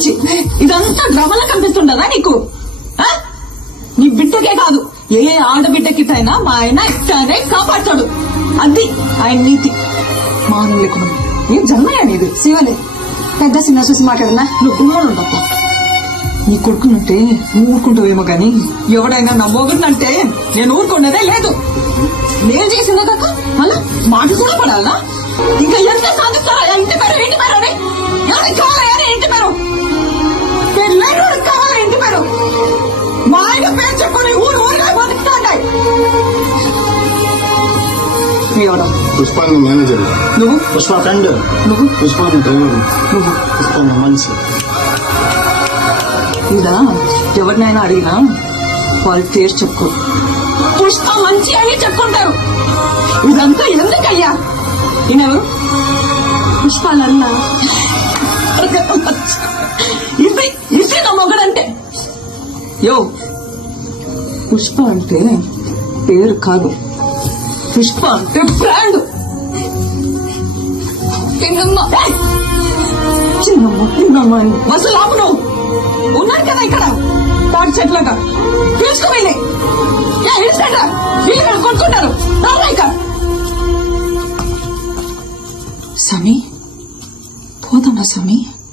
నుంచి ఇదంతా డ్రామాలా కనిపిస్తుండదా నీకు? నీ బిడ్డకే కాదు, ఏ ఆడబిడ్డకిటైనా మా ఆయన ఇట్టానే కాపాడతాడు. అది ఆయన నీతి. మానం లేకుండా ఏం జన్మయ్యా నీది? శివలే పెద్ద సినిమా చూసి మాట్లాడనా? నువ్వు కూడా ఉండప్పా. నీ కొడుకునంటే నువ్వు ఊరుకుంటావేమో గాని ఎవడైనా నా మొగుడినంటే నేను ఊరుకున్నదే లేదు. నేను చేసిందే కాక మళ్ళా మాట కూడా పడాలా? ఇంకా ఎంత సాధిస్తారా? ఇంటి పేరు ఇంటి పేరు అని ఎవరికి కావాలా? ఇంటి పేరు పెళ్ళైనోడికి కావాలా? ఇంటి పేరు మా ఆయన పేరు చెప్పుకుని ఊరు ఊరిగా బతుకుతాంటాయి. ఎవడా? పుష్ప మేనేజర్. నువ్వు? పుష్ప ఫ్రెండ్. నువ్వు? పుష్ప డ్రైవర్. నువ్వు? పుష్ప మనిషి. ఇదా ఎవరినైనా అడిగినా వాళ్ళ పేరు చెప్పుకో, పుష్ప మంచి అని చెప్పుకుంటారు. ఇదంతా ఎందుకయ్యా? ఈయనెవరు? పుష్పాలన్నా ఇది ఇది నా మొగడంటే. యో, పుష్ప అంటే పేరు కాదు, పుష్ప అంటే బ్రాండ్. చిన్నమ్మ అసలు ఆపు. నువ్వు ఉన్నారు కదా ఇక్కడ తాటి చెట్లగా తీసుకుపోయి వీళ్ళు కొట్టుకుంటారు. సమీ పోదమ్మా సమీ.